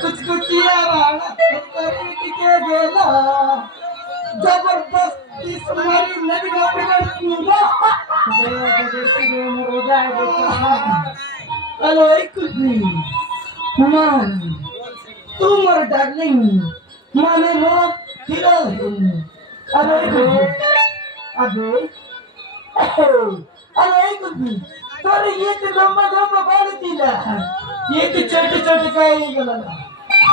कुछ जबरदस्ती तुम्हारी नदी हेलो कुछ नहीं तुम और डार्लिंग माने लो हीरो अरे अबे अरे कुछ नहीं तोरे ये तो लंबा लंबा बाल दिला ये तो छोटे छोटे का ही गला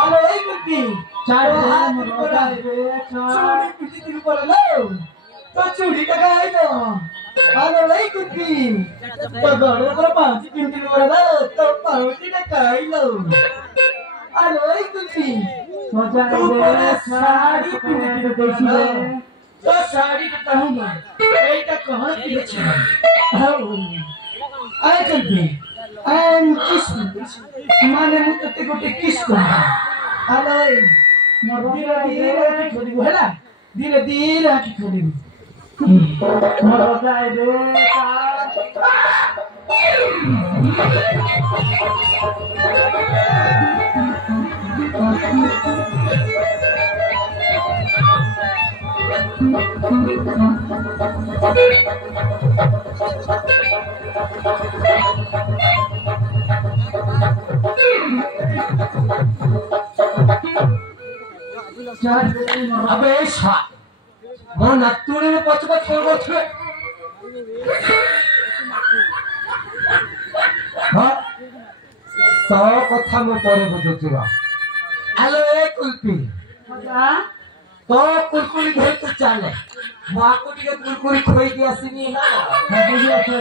अरे कुछ नहीं चार चूड़ी पिटी दिल पर लो तो चूड़ी का है ना अरे कुछ नहीं तो घर पर पांच पिटी पर लो तो पांच का है लो अरे कुछ नहीं तो साड़ी पिटी देखी तो साड़ी का कहूँगा ऐसा कहाँ की अच्छा आए करते एंड किस माने मुझे गोटे किस को अरे धीरे धीरे आँखी खोली है ना धीरे धीरे आँखी खोली मरोगा रे अबे मो नातुणी में पछ पछ करछे हां तो कथा मो परे बुझुतिरा हेलो ए कुलपी तो कुरकुरी धर तू चले मां को टिके कुरकुरी खोई के आसीनी ना बुझी अच्छा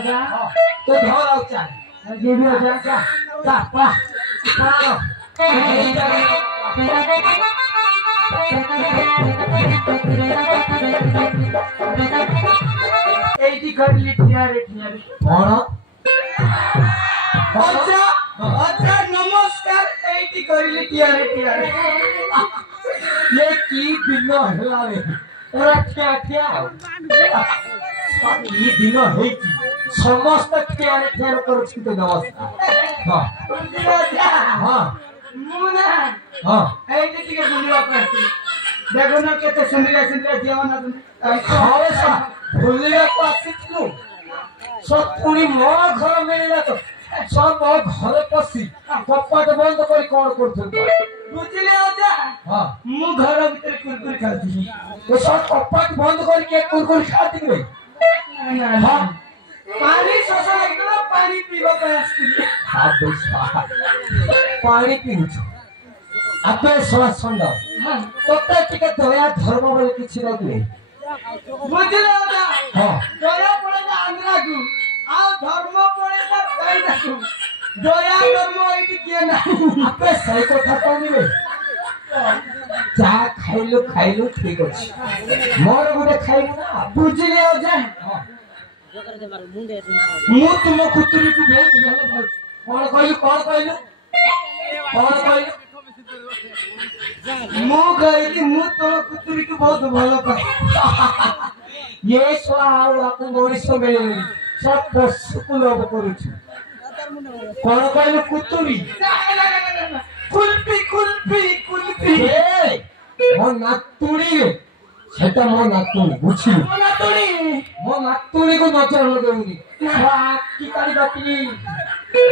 तो धर आउ चल ये भी अच्छा जा पा एटी कर लिटिया रे कौन अच्छा अच्छा नमस्कार एटी कर लिटिया रे ये की दिन हला रे ओरा क्या क्या ये दिन है की समस्त क्या रे क्या करू तो नमस्कार हां हां मुना हां एटी के बुलवा पड़ती देखो ना केते सुंदर सुंदर जीवन खाओ सा भूलिया पासितनु सब पूरी मो घर मिलला तो सब मो घर पसी कपाट बंद करी कोन करथु बुझले आजा हां मु घर भीतर कुरकुरी खाती तो सब कपाट बंद करी के कुरकुरी खाती रे हां पानी शोष लागला पानी पीबा पे आस्ती हां बेस पानी पीउछ आपे श्वास छंड हां तोते टिके दया धर्म बोले किछि लागले बुझले आजा हां दया पड़े ना आंध्रा को आ धर्म पड़े ना काईना को दया धर्म एटी के ना आपे सही कथा कहनिबे जा खाइलु ठीक अछि मोर गुटे खाइबु ना बुझले आजा हां मु तुम खुतरी को बहुत भलो कोन कहलु मु गई मु तो कुतरी को बहुत भलो पाए ये स्वाहा को गोरिस में सब पशु को लोभ करूछु कोन कहलु कुतरी कुल्फी कुल्फी कुल्फी ए मो नातुणी सेटा मो नातुणी बुझी मो नातुणी को नजर लगेउनी की काली बाकी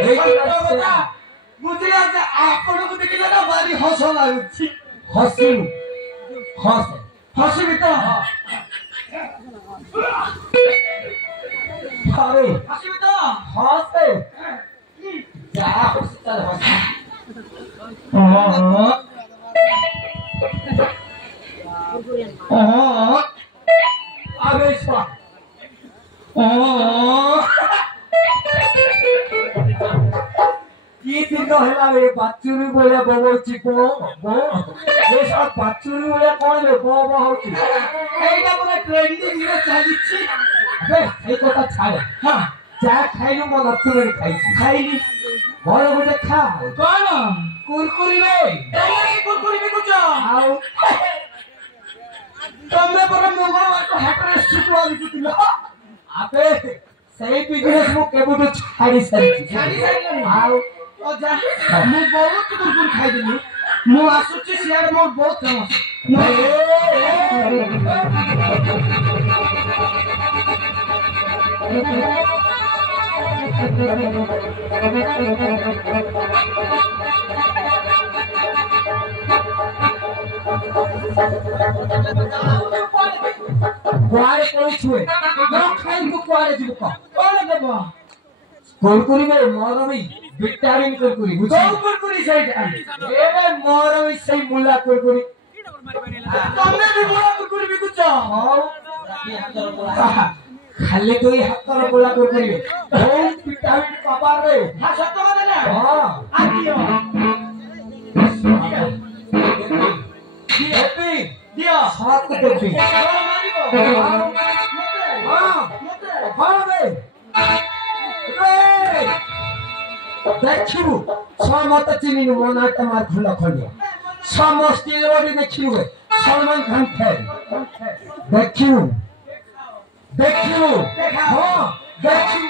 ए की बुझले जे आपण को देखिला ना बारी हस लागुछि हसी हस हसी भी तो अरे हसी भी तो हस जा हस चल हस अबे स्वा की दिन हला रे बाचुरी बोले बोलछि को ये सब बाचुरी बोले कोन रे बो बो होछि एटा पूरा ट्रेंडिंग रे चलिछि बे ए कोता छाड़ हां जा खाइलु मो नतुरे खाइली मोर गोटे खा कोन कुरकुरी रे ए कुरकुरी भी कुछ आउ तमे पर मंगलवार को हाटरे सुकुआ दितिला सही बिजनेस मु केबुटु छाड़ी सारी आउ ओजा मु बहुत कुरकुर खाइ दिलु मु आसुची सियार मोर बहुत फेमस कुआरे कोई छुए न खाई को कुआरे जीव को कोन देबो कुरकुरी में मोर भी विटामिन कुरकुरी बुझ कौ कुरकुरी साइड एबे मोर भी सही मुला कुरकुरी तमे भी मोर कुरकुरी बिकुछ खाली तो ही हाथ बोला कुरकुरी बहुत विटामिन पावर रे हां सत কথা না हां आ दियो हैप्पी दियो साथ को देखी मारिबो हां हां रे रे देखिबु समत चिनी मना तमार खुला खलिया समस्ती ओडी देखिबु सलमान खान खेल देखिबु देखिबु हां देखिबु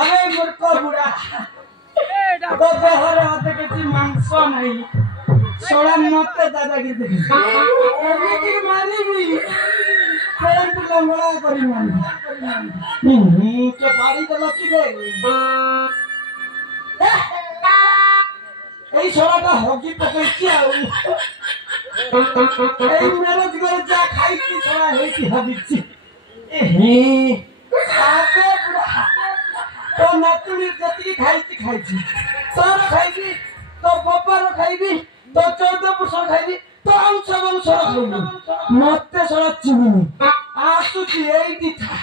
अरे मूर्ख बुढ़ा तो देहर हाथ के मांस नहीं सोड़ा मत दादागिरी देखी एमिति मारिबी पेंट लंगड़ा करी मारी के पारी तो लकी दे এই সোড়াটা হকি পকেছি আউ এই মেরজ করে যা খাইছি সোড়া হেইছি হাবিছি এহে আপে বুড়া তো নাতুনির যেতিকি খাইছি তোর খাইবি তো বাবার খাইবি তো 14 বছর খাইবি তো আউ সব খাইবি মতে সোড়া চিনি আসুছি এইটি থা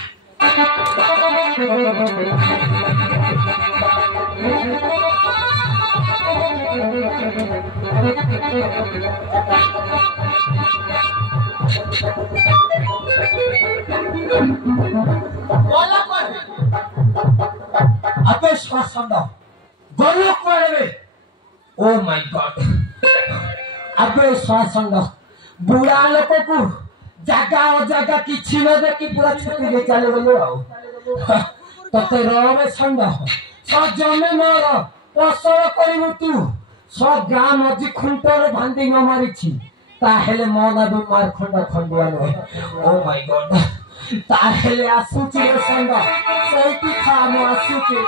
अबे श्वास संदा बोलो कोड़े ओ माय गॉड अबे श्वासंग बुढ़ा लोक को जगह अजगा किसी न देखी पूरा छुट्टी ले चले गलो तते रवे संग सजमे मोर पसर करू तू सब गाँ मझी खुंटर भांदी न मारी ताहेले मन भी मार खंड खंडिया नुहे ओ माय गॉड ताहेले आसुची रे संग सैटी खा मु आसुची